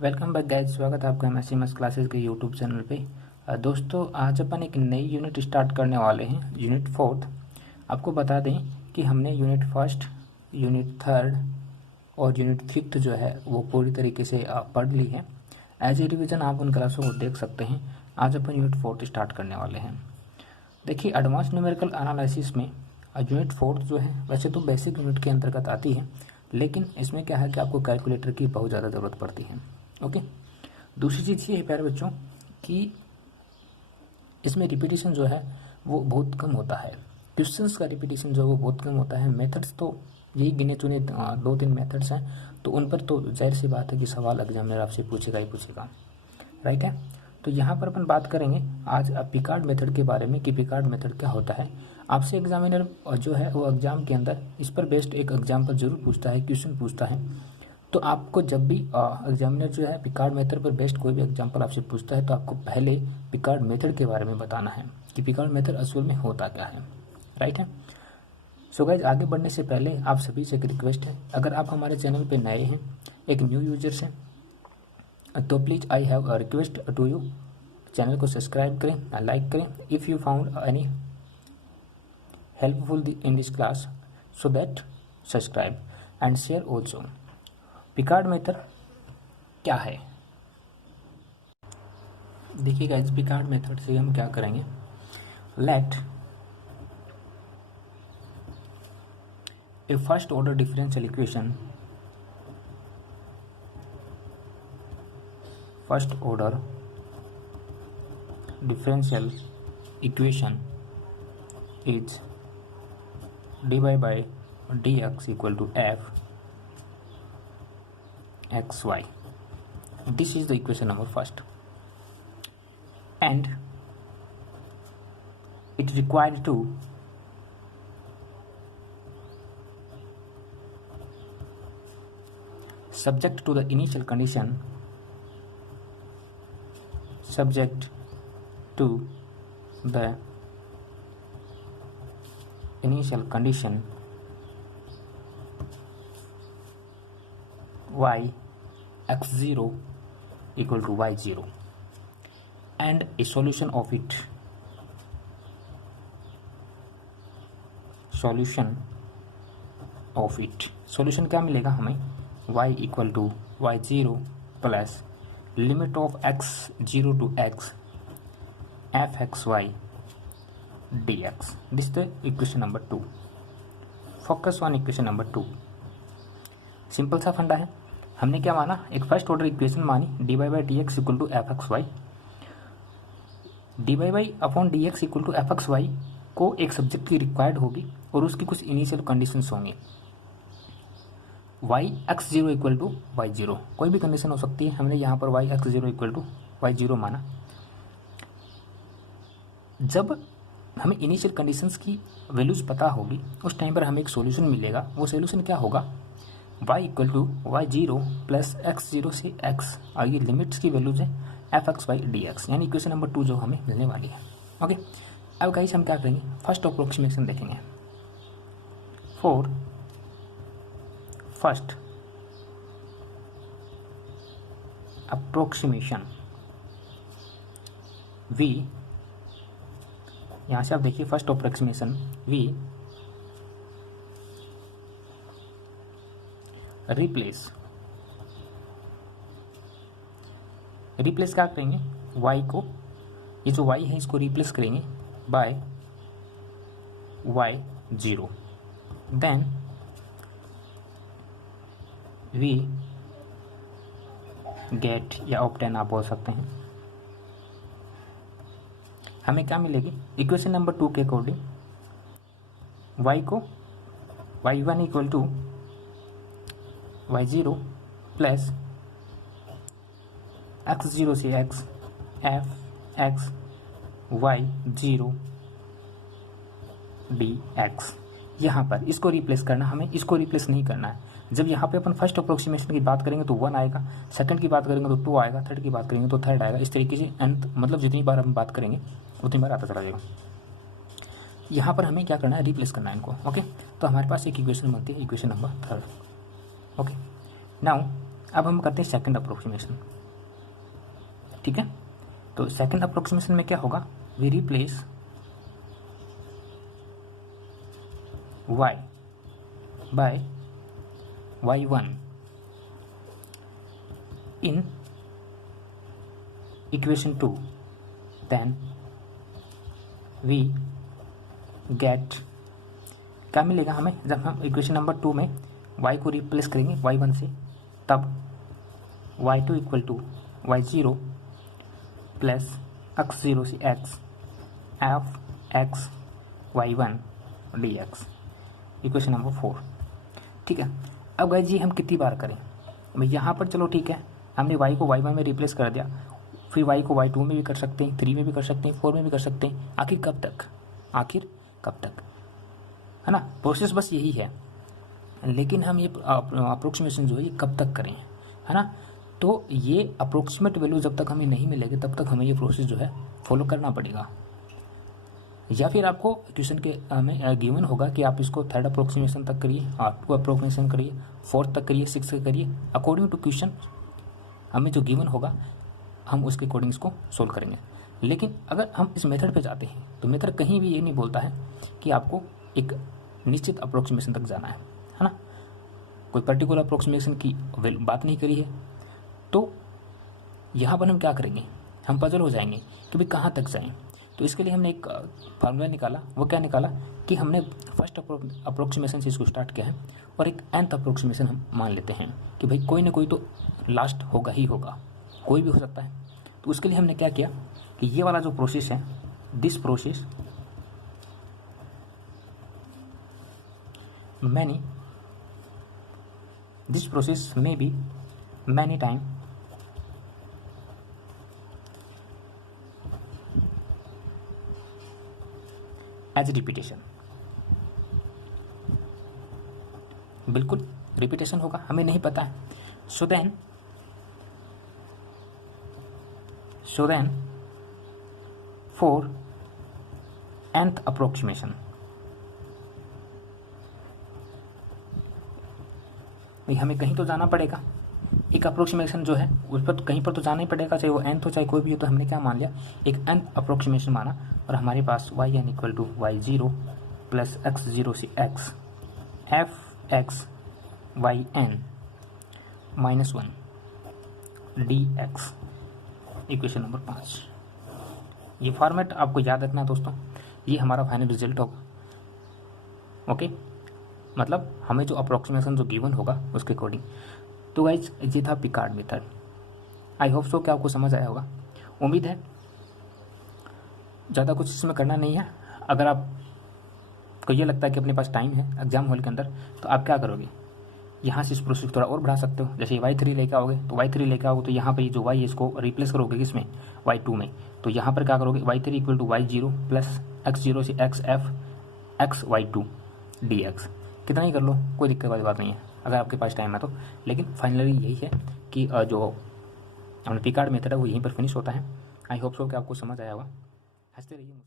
Welcome back guys. स्वागत है आपका एमएससी मैथ्स क्लासेस के यूट्यूब चैनल पे। दोस्तों आज अपन एक नई यूनिट स्टार्ट करने वाले हैं, यूनिट फोर्थ। आपको बता दें कि हमने यूनिट फर्स्ट, यूनिट थर्ड और यूनिट फिफ्थ जो है वो पूरी तरीके से पढ़ ली है। एज ए रिविज़न आप उन क्लासों को देख सकते हैं। आज अपन यूनिट फोर्थ स्टार्ट करने वाले हैं। देखिए, एडवांस न्यूमेरिकल एनालिसिस में यूनिट फोर्थ जो है वैसे तो बेसिक यूनिट के अंतर्गत आती है, लेकिन इसमें क्या है कि आपको कैलकुलेटर की बहुत ज़्यादा ज़रूरत पड़ती है। ओके। दूसरी चीज़ ये है प्यारे बच्चों कि इसमें रिपीटिशन जो है वो बहुत कम होता है। क्वेश्चंस का रिपीटिशन जो है वो बहुत कम होता है। मेथड्स तो यही गिने चुने 2-3 मेथड्स हैं, तो उन पर तो जाहिर सी बात है कि सवाल एग्जामिनर आपसे पूछेगा ही पूछेगा, राइट है। तो यहाँ पर अपन बात करेंगे आज पिकार्ड मेथड के बारे में कि पिकार्ड मेथड क्या होता है। आपसे एग्जामिनर जो है वो एग्जाम के अंदर इस पर बेस्ड एक एग्जाम्पल जरूर पूछता है, क्वेश्चन पूछता है। तो आपको जब भी एग्जामिनर जो है पिकार्ड मेथड पर बेस्ड कोई भी एग्जाम्पल आपसे पूछता है तो आपको पहले पिकार्ड मेथड के बारे में बताना है कि पिकार्ड मेथड असल में होता क्या है, राइट है। सो गाइज, आगे बढ़ने से पहले आप सभी से एक रिक्वेस्ट है, अगर आप हमारे चैनल पे नए हैं, एक न्यू यूजर्स हैं, तो please I have a request to you, channel को सब्सक्राइब करें, लाइक करें। If you found any helpful in this class so that subscribe and share also. Picard method क्या है? देखिएगा, इस पिकार्ड मेथड से हम क्या करेंगे। Let a first order differential equation, first order differential equation is dy by dx equal to f xy. This is the equation number first, and it required to subject to the initial condition, subject to the initial condition y x0 equal to y0 and a solution of it, solution क्या मिलेगा हमें, y equal to y0 plus limit of x0 to x f(xy) dx. This is the equation number 2. Focus on equation number 2. Simple सा फंडा है। हमने क्या माना, एक फर्स्ट ऑर्डर इक्वेशन मानी dy by dx equal to f x y. dy by upon dx equal to f x y को एक सब्जेक्ट की रिक्वायर्ड होगी और उसकी कुछ इनिशियल कंडीशंस होंगी। y x0 equal to y0, कोई भी कंडीशन हो सकती है। हमने यहाँ पर y x0 equal to y0 माना। जब हमें इनिशियल कंडीशंस की वैल्यूज पता होगी उस टाइम पर हमें एक सॉल्यूशन मिलेगा। वो सॉल्यूशन क्या होगा, y equal to y0 plus x0 से x, और ये लिमिट्स की वैल्यूज है f(xy) dx, यानी इक्वेशन नंबर 2 जो हमें मिलने वाली है। ओके। अब गाइस हम क्या करेंगे, फर्स्ट अप्रोक्सीमेशन देखेंगे। फॉर फर्स्ट अप्रोक्सीमेशन v, यहाँ से आप देखिए फर्स्ट अप्रोक्सीमेशन v रिप्लेस क्या करेंगे, y को, ये जो y है इसको रिप्लेस करेंगे by y0, then we get या ऑब्टेन आप बोल सकते हैं। हमें क्या मिलेगी, इक्वेशन नंबर 2 के अकॉर्डिंग y को y1 equal to y0 plus x0 से x f(xy0) dx। यहाँ पर इसको रिप्लेस करना, हमें इसको रिप्लेस नहीं करना है। जब यहाँ पे अपन फर्स्ट अप्रोक्सीमेशन की बात करेंगे तो 1 आएगा, सेकंड की बात करेंगे तो 2 आएगा, थर्ड की बात करेंगे तो थर्ड आएगा। इस तरीके से अंत, मतलब जितनी बार हम बात करेंगे उतनी बार आता चला जाएगा। यहाँ पर हमें क्या करना है, रिप्लेस करना है इनको। ओके, तो हमारे पास एक इक्वेशन बनती है, इक्वेशन नंबर 3। ओके, नाउ अब हम करते हैं सेकंड अप्रोक्सीमेशन। ठीक है, तो सेकंड अप्रोक्सीमेशन में क्या होगा, we replace y by y1 in equation 2, then we get, क्या मिलेगा हमें जब हम इक्वेशन नंबर 2 में y को रिप्लेस करेंगे y1 से, तब y2 equal to y0 plus x0 से x f x y1 dx, equation number 4। ठीक है, अब गाइस जी हम कितनी बार करें, यहाँ पर चलो ठीक है, हमने y को y1 में रिप्लेस कर दिया, फिर y को y2 में भी कर सकते हैं, 3 में भी कर सकते हैं, 4 में भी कर सकते हैं, आखिर कब तक, है ना। प्रोसेस बस यही है, लेकिन हम ये अप्रोक्सीमेशन जो है ये कब तक करें, है ना। तो ये अप्रोक्सीमेट वैल्यू जब तक हमें नहीं मिलेगी तब तक हमें ये प्रोसेस जो है फॉलो करना पड़ेगा। या फिर आपको क्वेश्चन के में गिवन होगा कि आप इसको थर्ड अप्रोक्सीमेशन तक करिए, और 2 अप्रोक्सीमेशन करिए, 4th तक करिए, 6th तक करिए, अकॉर्डिंग टू क्वेश्चन हमें जो गिवन होगा हम उसके अकॉर्डिंग इसको सोल्व करेंगे। लेकिन अगर हम इस मेथड पे जाते हैं तो मेथड कहीं भी ये नहीं बोलता है कि आपको एक निश्चित अप्रोक्सीमेशन तक जाना है ना, कोई पर्टिकुलर अप्रोक्सीमेशन की बात नहीं करी है। तो यहाँ पर हम क्या करेंगे, हम पजल हो जाएंगे कि भाई कहाँ तक जाएं। तो इसके लिए हमने एक फार्मूला निकाला, वो क्या निकाला कि हमने फर्स्ट अप्रोक्सीमेशन से इसको स्टार्ट किया है और एक nth अप्रोक्सीमेशन हम मान लेते हैं कि भाई कोई ना कोई तो लास्ट होगा ही होगा, कोई भी हो सकता है। तो उसके लिए हमने क्या किया कि ये वाला जो प्रोसेस है, this process may be many time as repetition, बिल्कुल रिपीटेशन होगा, हमें नहीं पता है। So then for nth approximation, हमें कहीं तो जाना पड़ेगा, एक अप्रोक्सीमेशन जो है उस पर कहीं पर तो जाना ही पड़ेगा, चाहे वो nth हो चाहे कोई भी हो। तो हमने क्या मान लिया, एक nth अप्रोक्सीमेशन माना, और हमारे पास yn equal to y0 plus x0 से x f x yn minus 1 dx, equation number 5। ये फॉर्मेट आपको याद रखना दोस्तों, ये हमारा फाइनल रिजल्ट होगा। ओके, मतलब हमें जो अप्रोक्सीमेशन जो गिवन होगा उसके अकॉर्डिंग। तो गाइज ये था Picard method. I hope so कि आपको समझ आया होगा, उम्मीद है। ज़्यादा कुछ इसमें करना नहीं है। अगर आपको ये लगता है कि अपने पास टाइम है एग्जाम हॉल के अंदर, तो आप क्या करोगे, यहाँ से इस प्रोसेस को थोड़ा और बढ़ा सकते हो। जैसे y3 लेके आओगे तो y3 लेके आओगे तो यहाँ पर जो y है इसको रिप्लेस करोगे किसमें, y2 में। तो यहाँ पर क्या करोगे, y3 equal to y0 plus x0 से x f x y2 dx। कितना ही कर लो, कोई दिक्कत वाली बात नहीं है अगर आपके पास टाइम है तो। लेकिन फाइनली यही है कि जो हमने पिकार्ड मेथड है वो यहीं पर फिनिश होता है। आई होप सो कि आपको समझ आया होगा। हंसते रहिए।